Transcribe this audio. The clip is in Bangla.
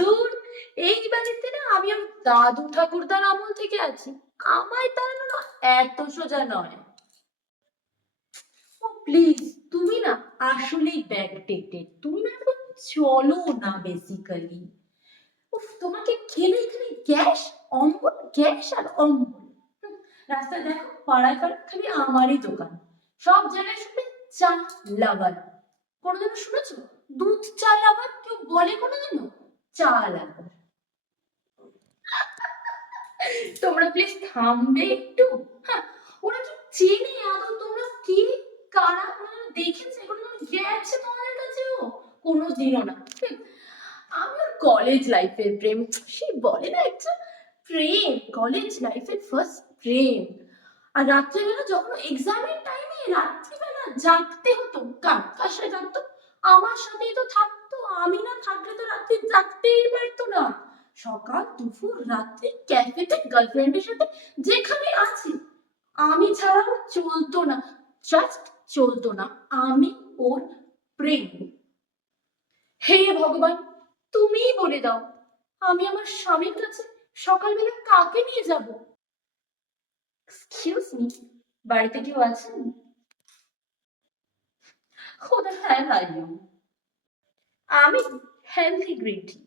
দূর, এই বাড়িতে না আমি আমার দাদু ঠাকুরদার আমল থেকে আছি, আমায় তাড়ানো না এত সোজা নয়। ও প্লিজ, তুমি না আসলেই ব্যাকডেটেড, তুমি না এখন চলো না বেসিক্যালি। উফ, তোমাকে খেলে এখানে গ্যাস অম্বল, গ্যাস আর অম্বল। রাস্তায় দেখো, পাড়ায় পাড়ায় খালি আমারই দোকান, সব জায়গায় শুধু চা লাভার। কোনোদিনও শুনেছো দুধ চা লাভার? কেউ বলে কোনোদিনও চা লাভার? তোমরা প্লিজ থামবে একটু। হ্যাঁ, ওরা কি চেনে আদৌ? তোমরা কি, কারা, কোনোদিন দেখেছে, কোনোদিন গেছে তোমাদের কাছেও? কোনোদিনও না। আমার কলেজ লাইফের প্রেম, সে বলে না একটা প্রেম, কলেজ লাইফের ফার্স্ট প্রেম। আর রাত্রিবেলা যখন এক্সামের টাইমে রাত্রিবেলা জাগতে হতো, কার সাথে জাগতো? আমার সাথেই তো থাকতো, আমি না থাকলে তো রাত্রি জাগতেই পারতো না। সকাল দুপুর রাত্রি ক্যাফেতে গার্লফ্রেন্ডের সাথে যেখানে আছি, আমি ছাড়াও চলতো না, জাস্ট চলতো না, আমি ওর প্রেম। হে ভগবান, তুমিই বলে দাও, আমি আমার স্বামীর কাছে সকালবেলা কাকে নিয়ে যাব? এক্সকিউজ মি, বাড়িতে কেউ আছেন? Who the hell are you? আমি হেলথি গ্রিন টি।